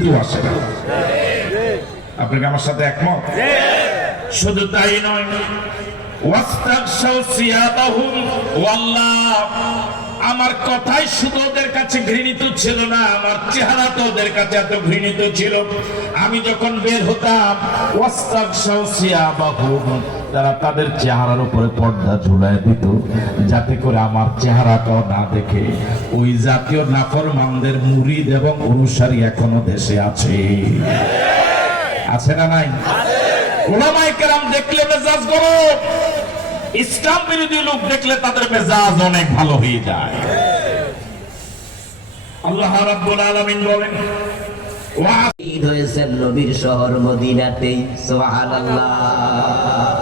কিন্তু আসে না কি আমার সাথে একমত? শুধু তাই নয় আমার কথাই শুধু ওদের কাছে ঘৃণিত ছিল না, আমার চেহারা তো ওদের কাছে এত ঘৃণিত ছিল। আমি যখন বের হতাম, ওয়াস্তাগশাউ সিয়াবাহুম তারা তাদের চেহারার উপরে পর্দা ঝুলায় দিত, যাতে করে আমার চেহারাটাও না দেখে, ওই জাতীয় নাফরমানদের মুরিদ এবং অনুসারী এখনও দেশে আছে। আছে না নাই? দেখলে মেজাজ গরম। ইসলাম বিরোধী লোক দেখলে তাদের মেজাজ অনেক ভালো হয়ে যায়। আল্লাহ রাব্বুল আলামিন বলেন, ওয়া হয়েছেন নবীর শহর মদিনাতেই, সুবহানাল্লাহ।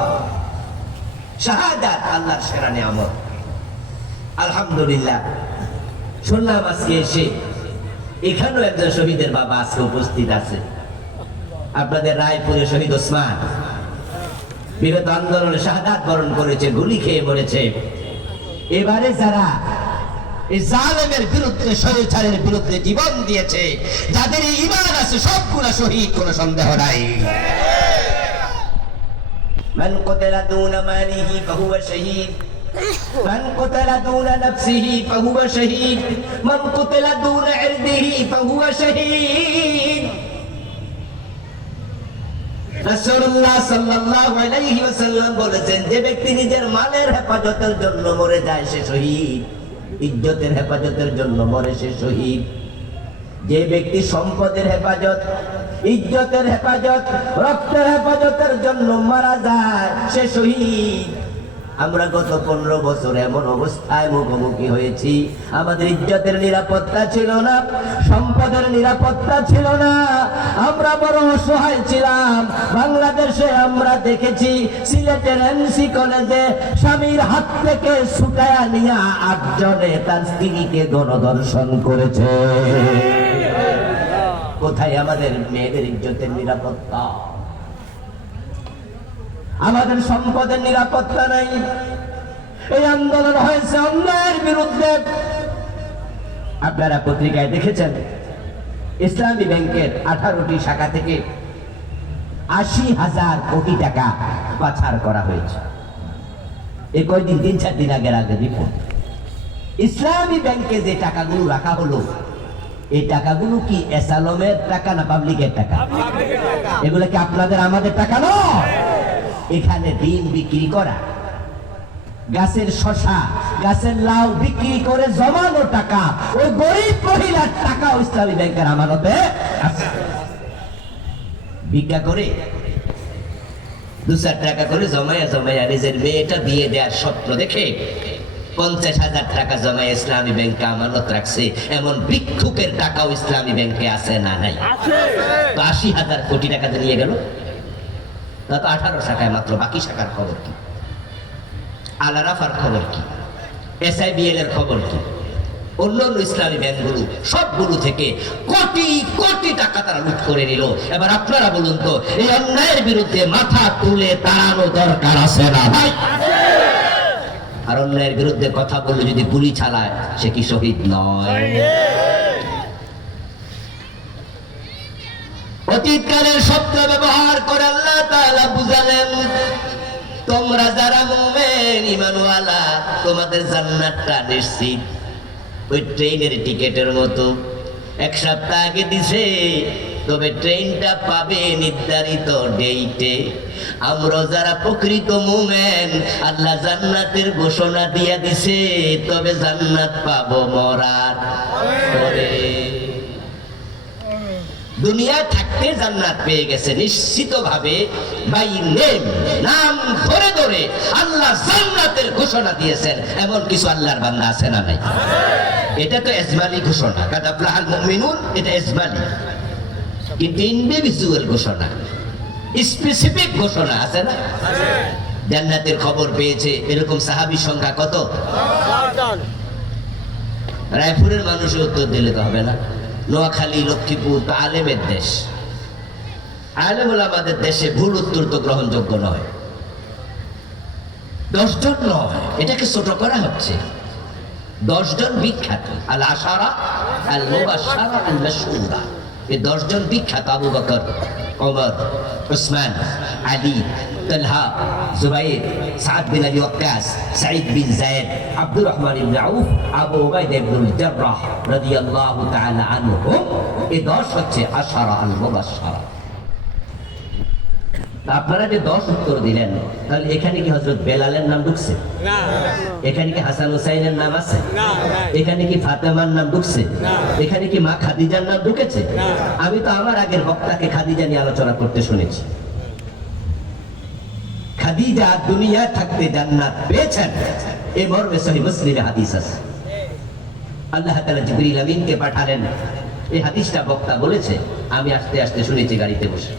শাহাদাত, আল্লাহর সেরা নিয়ামত। আলহামদুলিল্লাহ। শুনলাম আজকে এসে এখানেও একজন শহীদের বাবা আজকে উপস্থিত আছে। আপনাদের রায়পুরে শহীদ ওসমান। বিগত আন্দোলনে শাহাদাত বরণ করেছে, গুলি খেয়ে মরেছে। এবারে যারা এই জালেমের বিরুদ্ধে, স্বৈরাচারের বিরুদ্ধে জীবন দিয়েছে, যাদের ইমান আছে, সবগুলা শহীদ, কোনো সন্দেহ নাই। من قتل دون ماله فهو شهيد من قتل دون نفسه فهو شهيد من قتل دون عرضه فهو شهيد রাসূলুল্লাহ সাল্লাল্লাহু আলাইহি ওয়াসাল্লাম বলেছেন যে ব্যক্তি নিজের মালের হেফাজতের জন্য মরে যায় সে শহীদ ইজ্জতের হেফাজতের জন্য মরে সে শহীদ যে ব্যক্তি সম্পদের হেফাজত ইজ্জতের হেফাজত, রক্তের হেফাজতের জন্য মারা যায়, সে শহীদ। আমরা গত পনেরো বছর এমন অবস্থায় মুখোমুখি হয়েছি। আমাদের ইজ্জতের নিরাপত্তা ছিল না, সম্পদের নিরাপত্তা ছিল না। আমরা বড় অসহায় ছিলাম। বাংলাদেশে আমরা দেখেছি, সিলেটের এমসি কলেজে স্বামীর হাত থেকে ছুটায়া নিয়া আটজনে তার স্ত্রীকে গণদর্শন করেছে। কোথায় আমাদের মেয়েদের ইজ্জতের নিরাপত্তা? আমাদের সম্পদের নিরাপত্তা নাই। এই আন্দোলন হয়েছে অন্যায়ের বিরুদ্ধে। আপনারা পত্রিকায় দেখেছেন, ইসলামী ব্যাংকের আঠারোটি শাখা থেকে আশি হাজার কোটি টাকা পাচার করা হয়েছে। এই কয়দিন, তিন চার দিন আগের আগে রিপোর্ট ইসলামী ব্যাংকে যে টাকাগুলো রাখা হলো এই টাকাগুলো কি এসালমের টাকা না পাবলিকের টাকা এগুলো কি আপনাদের আমাদের টাকা নয় এখানে ডিম বিক্রি করা, গাছের শশা, গাছের লাউ বিক্রি করে জমানো টাকা, ওই গরিব মহিলার টাকা ইসলামী ব্যাংকের আমানতে। ভিক্ষা করে, দু চার টাকা করে জমাইয়া জমাইয়া নিজের মেয়েটা বিয়ে দেওয়ার স্বপ্ন দেখে পঞ্চাশ হাজার টাকা জমায় ইসলামী ব্যাংকে আমানত রাখছে। এমন ভিক্ষুকের টাকাও ইসলামী ব্যাংকে আছে না নাই? তো আশি হাজার কোটি টাকা দিয়ে নিয়ে গেল। তা তো আঠারো শাখায় মাত্র বাকি শাখার খবর কি? আলারাফার খবর কি? এসআইবিএল এর খবর কি? অন্যান্য ইসলামী ব্যাংকগুলো সবগুলো থেকে কোটি কোটি টাকা তারা লুট করে নিল। এবার আপনারা বলুন তো এই অন্যায়ের বিরুদ্ধে মাথা তুলে দাঁড়ানো দরকার আছে না ভাই আর অন্যায়ের বিরুদ্ধে কথা বললে যদি গুলি চালায়, সে কি শহীদ নয়? অতীতকালের শব্দ ব্যবহার করে আল্লাহ তাআলা বুঝালেন, তোমরা যারা মুমিন, ঈমানওয়ালা, তোমাদের জান্নাতটা নিশ্চিত। ওই ট্রেনের টিকেটের মতো। এক সপ্তাহ আগে দিছে তবে ট্রেনটা পাবে নির্ধারিত ডেইটে আমরা যারা প্রকৃত মুমেন, আল্লাহ জান্নাতের ঘোষণা দিয়া দিছে, তবে জান্নাত মরার পরে। দুনিয়া থাকতে জান্নাত পেয়ে গেছে নিশ্চিত ভাবে বাই নেম নাম ধরে ধরে আল্লাহ জান্নাতের ঘোষণা দিয়েছেন। এমন কিছু আল্লাহর বান্দা আছে না নাই? এটা তো এজমালি ঘোষণা। মুমিনুন, এটা এজমালি। কিন্তু ইন্ডিভিজুয়াল ঘোষণা। স্পেসিফিক ঘোষণা আছে না? জান্নাতের খবর পেয়েছে, এরকম সাহাবী সংখ্যা কত? রায়পুরের মানুষের উত্তর দিলে তো হবে না। নোয়াখালী, লক্ষ্মীপুর তো আলেমের দেশ। আলেম হলো আমাদের দেশে ভুল উত্তর তো গ্রহণযোগ্য নয়। দশজন নয়, এটাকে ছোট করা হচ্ছে। দশজন বিখ্যাত আল আশারা আল মুবাশশারা আল এই দশজন বিখ্যাত আবু বকর, ওমর, উসমান, আলী, তলহা, জুবাইর, সাদ বিন আলী ওয়াক্কাস সাইদ বিন জায়েদ আব্দুর রহমান ইবনে আউফ, আবু উবাইদা ইবনুল জাররাহ রাদিয়াল্লাহু তাআলা আনহু এই দশ হচ্ছে আশারা আল মুবাশশারা আপনারা যে দশ উত্তর দিলেন তাহলে এখানে কি হজরত বেলালের নাম ঢুকছে? এখানে কি হাসান হুসাইনের নাম আছে? এখানে কি ফাতেমার নাম ঢুকছে? এখানে কি মা খাদিজার নাম ঢুকেছে? আমি তো আমার আগের বক্তাকে খাদিজা নিয়ে আলোচনা করতে শুনেছি। খাদিজা দুনিয়া থাকতে জান্নাত পেয়েছেন। এই মর্মে সহি মুসলিমে হাদিস আছে। আল্লাহ তাআলা জিবরিল আমিনকে পাঠালেন। এই হাদিসটা বক্তা বলেছে আমি আস্তে আস্তে শুনেছি গাড়িতে বসে।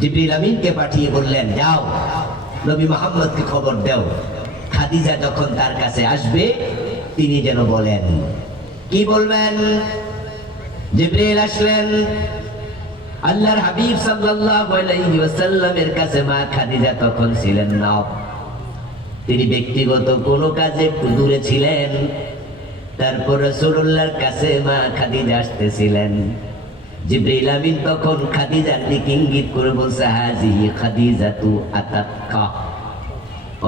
জিবরিল আমিনকে পাঠিয়ে বললেন, যাও, নবী মোহাম্মদকে খবর দাও। খাদিজা যখন তার কাছে আসবে, তিনি যেন বলেন, কি বলবেন? জিবরিল আসলেন, আল্লাহর হাবিব সাল্লাল্লাহু আলাইহি ওয়াসাল্লামের কাছে মা খাদিজা তখন ছিলেন না। তিনি ব্যক্তিগত কোনো কাজে দূরে ছিলেন। তারপর রাসূলুল্লাহর কাছে মা খাদিজা আসতেছিলেন। জিব্রাইল আমিন তখন খাদিজার দিকে ইঙ্গিত করে বলছে হাজি খাদিজা তু আতাক্কা।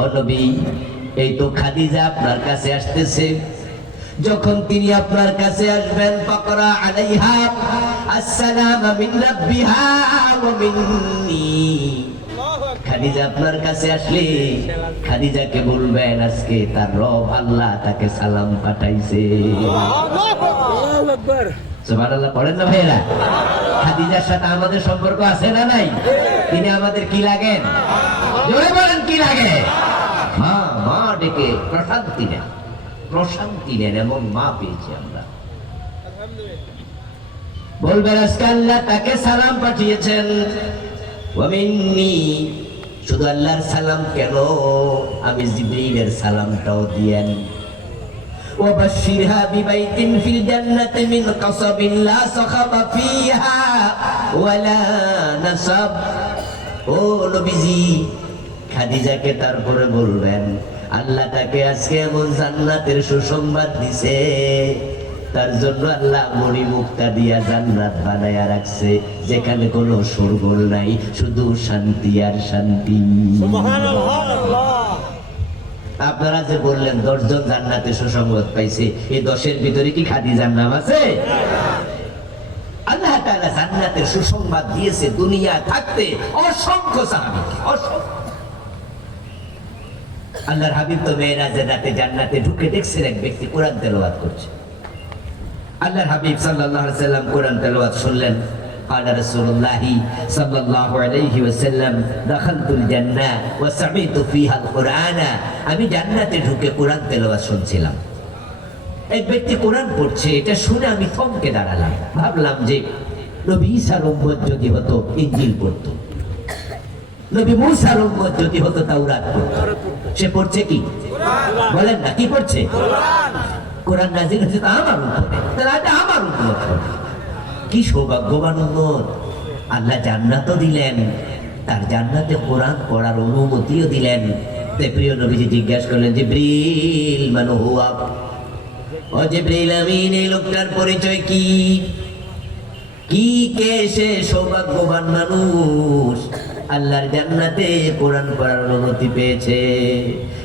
ও নবী, এই তো খাদিজা আপনার কাছে আসতেছে। যখন তিনি আপনার কাছে আসবেন, ফাকরা আলাইহা, আসসালাম মিন রাব্বিহা ওয়া মিন্নি। খাদিজা আপনার কাছে আসলে খাদিজাকে বলবেন, আজকে তার রব আল্লাহ তাকে সালাম পাঠাইছে। আমাদের সম্পর্ক আছে না নাই? তিনি আমাদের কি লাগেন? বলেন কি লাগে? মা মা ডেকে প্রশান্তি নেন প্রশান্তি নেন মা পেয়েছি আমরা। বলবেন আজকে আল্লাহ তাকে সালাম পাঠিয়েছেন। ওয়ামিন্নি, শুধু আল্লাহর সালাম কেন? আমি জিব্রিলের সালামটাও দিয়েন। وبشرها ببيت في الجنة من قصب لا صخب فيها ولا نصب ও নবীজি খাদিজাকে তারপরে বলবেন আল্লাহ তাকে আজকে এমন জান্নাতের সুসংবাদ দিছে তার জন্য আল্লাহ মণি মুক্তা দিয়া জান্নাত বানায়া রাখছে যেখানে কোনো সরগোল নাই শুধু শান্তি আর শান্তি আপনারা যে বললেন দশজন জান্নাতে সুসংবাদ পাইছে, এই দশের ভিতরে কি খাদিজার নাম আছে? আল্লাহ তাআলা জান্নাতের সুসংবাদ দিয়েছে দুনিয়া থাকতে অসংখ্য অসংখ্য। আল্লাহর হাবিব তো মেয়েরাজের রাতে জান্নাতে ঢুকে দেখছেন, এক ব্যক্তি কোরআন তেলাওয়াত করছে। আল্লাহর হাবিব সাল্লাল্লাহু আলাইহি সাল্লাম কোরআন তেলাওয়াত শুনলেন। قال رسول الله صلى الله عليه وسلم دخلت الجنة وسمعت فيها القرآن আমি জান্নাতে ঢুকে কোরআন তেলাওয়াত শুনছিলাম এক ব্যক্তি কোরআন পড়ছে এটা শুনে আমি থমকে দাঁড়ালাম ভাবলাম যে নবী ঈসার উম্মত যদি হতো ইঞ্জিল পড়তো নবী মুসার উম্মত যদি হতো তাওরাত পড়তো সে পড়ছে কি বলেন না কি পড়ছে কোরআন নাজিল হচ্ছে তা আমার উপরে তাহলে এটা আমার উপর কি সৌভাগ্যবান উম্মত আল্লাহ জান্নাতও দিলেন, তার জান্নাতে কোরআন পড়ার অনুমতিও দিলেন। প্রিয় নবীজি জিজ্ঞাসা করলেন, জিব্রিল মানে হুয়া ও জিব্রিল আমিন, এই লোকটার পরিচয় কি? কি, কে সে সৌভাগ্যবান মানুষ? আল্লাহর জান্নাতে কোরআন পড়ার অনুমতি পেয়েছে।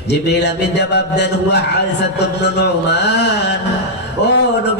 জিবরিল আমিন, জবাব দেন, হুয়া হারিসা ইবনে নুমান।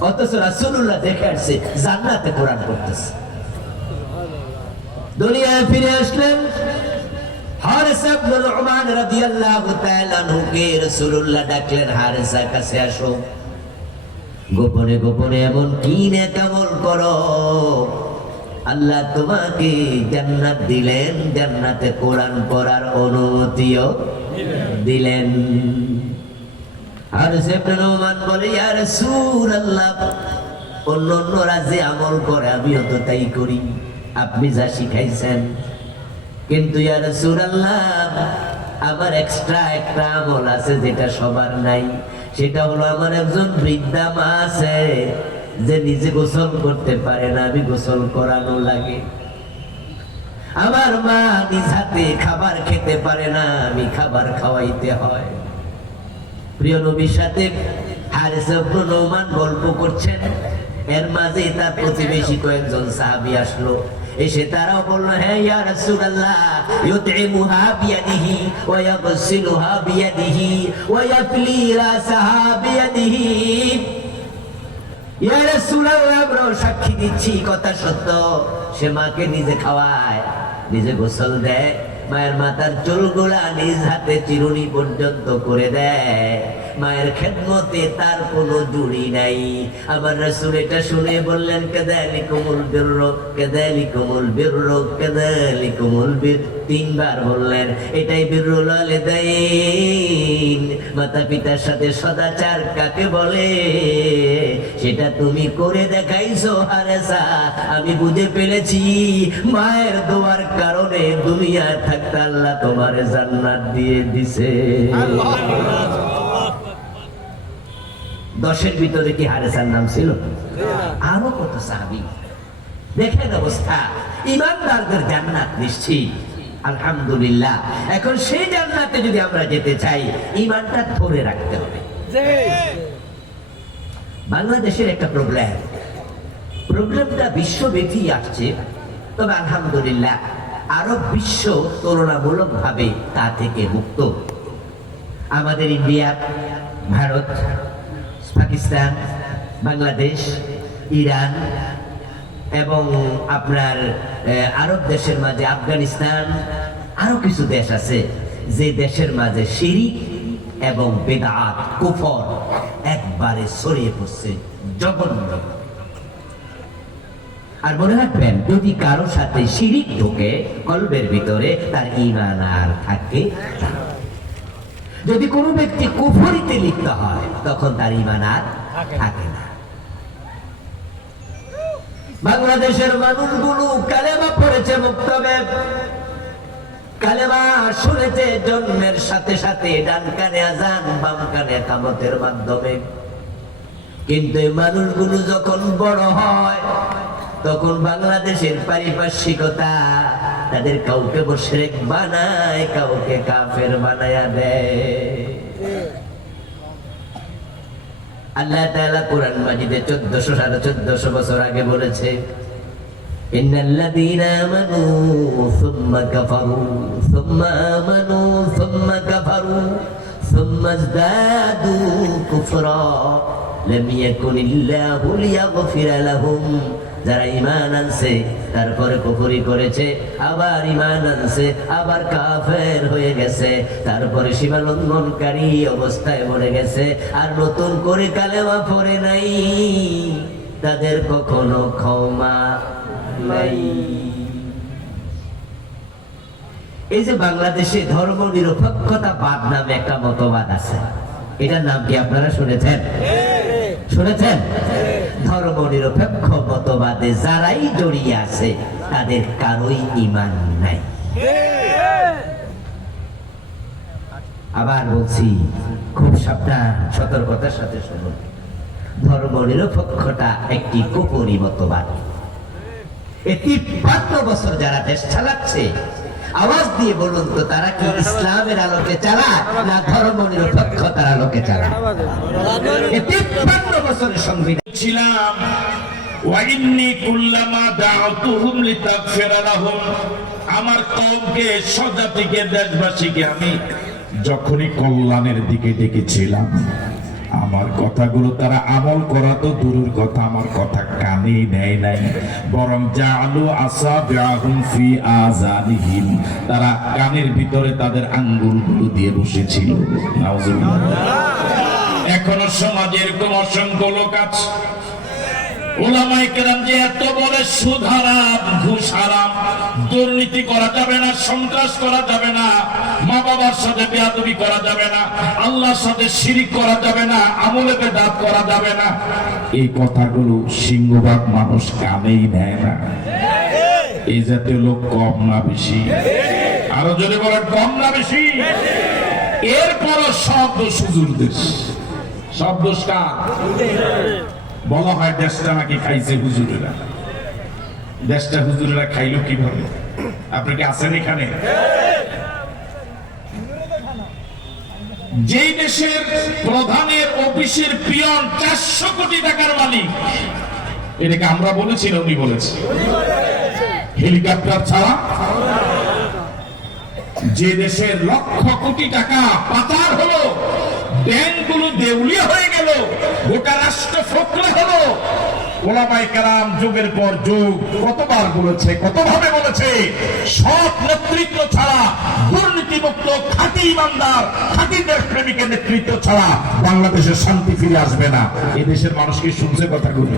অথচ রাসূলুল্লাহ দেখে আসছে, জান্নাতে কোরআন পড়তেছে। দুনিয়ায় ফিরে আসলেন আসো। গোপনে গোপনে এমন করো? আল্লাহ তোমাকে দিলেন, জান্নাতে কোরআন পড়ার অনুমতিও দিলেন। আর বলে ইয়ার সুর আল্লাহ অন্য অন্য রাজ্যে আমল করে, আমিও তো তাই করি। আপনি যা শিখাইছেন। কিন্তু ইয়া রাসূলুল্লাহ, আমার এক্সট্রা একটা আমল আছে যেটা সবার নাই। সেটা হলো আমার একজন বৃদ্ধা মা আছে, যে নিজে গোসল করতে পারে না, আমি গোসল করানো লাগে। আমার মা নিজ হাতে খাবার খেতে পারে না, আমি খাবার খাওয়াইতে হয়। প্রিয় নবীর সাথে হারিস ইবনে গল্প করছেন। এর মাঝে তার প্রতিবেশী কয়েকজন সাহাবী আসলো। এসে তারাও বলল হ্যাঁ ইয়া রাসূলুল্লাহ ইউতইমুহা বিয়াদিহি সাক্ষী দিচ্ছি, কথা সত্য। সে মাকে নিজে খাওয়ায়, নিজে গোসল দেয় মায়ের মাথার চুলগুলা নিজ হাতে চিরুনি পর্যন্ত করে দেয়। মায়ের খেদমতে তার কোনো জুড়ি নাই। আবার রাসূল এটা শুনে বললেন কেদালি কোমল বীর কেদালি কোমল বীর কেদালি কোমল বীর তিনবার বললেন, এটাই বীরুল মাতা পিতার সাথে সদাচার কাকে বলে? সেটা তুমি করে দেখাইছো, হারেসা। আমি বুঝে ফেলেছি, মায়ের দোয়ার কারণে দুনিয়ায় থাকতে আল্লাহ তোমার জান্নাত দিয়ে দিছে। দশের ভিতরে কি হারেসার নাম ছিল? আরও কত সাহাবি? দেখেন অবস্থা। ইমানদারদের জান্নাত নিশ্চিত। আলহামদুলিল্লাহ। এখন সেই জান্নাতে যদি আমরা যেতে চাই ইমানটা ধরে রাখতে হবে। বাংলাদেশের একটা প্রবলেম প্রবলেমটা বিশ্বব্যাপী আসছে। তবে আলহামদুলিল্লাহ আরব বিশ্ব তুলনামূলক ভাবে তা থেকে মুক্ত। আমাদের ইন্ডিয়া ভারত পাকিস্তান বাংলাদেশ ইরান এবং আপনার আরব দেশের মাঝে আফগানিস্তান আরও কিছু দেশ আছে যে দেশের মাঝে শিরিক এবং বেদাত কুফর একবারে ছড়িয়ে পড়ছে জঘন্য। আর মনে রাখবেন যদি কারোর সাথে শিরিক ঢোকে কলবের ভিতরে তার ইমান আর থাকে যদি কোনো ব্যক্তি কুফরিতে লিপ্ত হয় তখন তার ইমান আর থাকে না। বাংলাদেশের মানুষগুলো কালেমা পড়েছে মুক্তবে কালেমা শুনেছে জন্মের সাথে সাথে ডান কানে আজান, বাম কানে কামতের মাধ্যমে। কিন্তু এই মানুষগুলো যখন বড় হয়, তখন বাংলাদেশের পারিপার্শ্বিকতা তাদের কাউকে মুশরিক বানায়, কাউকে কাফের বানায়া দেয়। আল্লাহ তাআলা কোরআন মাজিদে চোদ্দশো সাড়ে চোদ্দশো বছর আগে বলেছে ইন্নাল্লাযীনা আমানু সুম্মা কাফারু সুম্মা আমানু সুম্মা কাফারু সুম্মা ইজদাদু কুফরা লাম ইয়াকুনিল্লাহু লিয়াগফিরা লাহুম যারা ইমান আনছে, তারপরে কুফরি করেছে, আবার ইমান আনছে, আবার কাফের হয়ে গেছে, তারপরে সীমা লঙ্ঘনকারী অবস্থায় মরে গেছে, আর নতুন করে কালেমা পড়ে নাই। তাদের কখনো ক্ষমা এই যে বাংলাদেশে ধর্ম নিরপেক্ষতা বাদ নামে একটা মতবাদ আছে, এটার নাম কি আপনারা শুনেছেন? শুনেছেন? ধর্ম নিরপেক্ষ মতবাদে যারাই জড়িয়ে আছে, তাদের কারোই ইমান নাই। আবার বলছি, খুব সাবধান, সতর্কতার সাথে শুনুন। ধর্ম নিরপেক্ষতা একটি কুপুরি মতবাদ। এই তিপ্পান্ন বছর যারা দেশ চালাচ্ছে আওয়াজ দিয়ে বলুন তো তারা কি ইসলামের আলোকে চালায় না ধর্ম নিরপেক্ষতার আলোকে এই তিপ্পান্ন বছরের সংবিধান। ছিলাম আমার কওমকে স্বজাতিকে দেশবাসীকে আমি যখনই কল্যাণের দিকে ডেকেছিলাম আমার কথাগুলো তারা আমল করা তো দূরের কথা, আমার কথা কানে নেয় নাই। বরং যা জালু আসা ফি আজানিহীন তারা কানের ভিতরে তাদের আঙ্গুলগুলো দিয়ে বসেছিল। এখনও সমাজে এরকম অসংখ্য লোক আছে ওলামাই কেরাম যে এত বলে সুদ ঘুষ হারাম দুর্নীতি করা যাবে না, সন্ত্রাস করা যাবে না মা বাবার সাথে করা যাবে না, আল্লাহর সাথে করা যাবে না করা যাবে না, এই কথাগুলো সিংহভাগ মানুষ কানেই নেয় না। এই জাতীয় লোক কম না বেশি। আরও যদি বলেন, কম না বেশি। এরপরও সব দোষ হুজুরদের। সব দোষ কার? বলা হয় দেশটা নাকি খাইছে হুজুরেরা। দেশটা হুজুরেরা খাইলো কীভাবে? আপনি কি আছেন এখানে? যেই দেশের প্রধানের অফিসের পিয়ন চারশো কোটি টাকার মালিক, এটাকে আমরা বলেছি না উনি বলেছে? হেলিকপ্টার ছাড়া? যে দেশের লক্ষ কোটি টাকা পাচার হলো ব্যাংকগুলো দেউলিয়া হয়ে গেল। গোটা রাষ্ট্র ফকরে হলো। ওলামাই কালাম যুগের পর যুগ কতবার বলেছে, কতভাবে বলেছে? সৎ নেতৃত্ব ছাড়া, দুর্নীতিমুক্ত, খাঁটি ইমানদার খাঁটি দেশ প্রেমিকের নেতৃত্ব ছাড়া বাংলাদেশের শান্তি ফিরে আসবে না। এই দেশের মানুষ কি শুনছে কথাগুলো?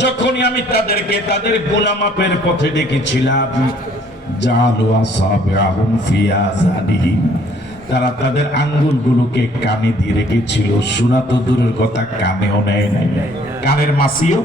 যখনই আমি তাদেরকে তাদের গোলামাপের মাপের পথে ডেকেছিলাম তারা তাদের আঙ্গুলগুলোকে কানে দিয়ে রেখেছিল। শোনা তো দূরের কথা, কানেও নেয় কানের মাসিও?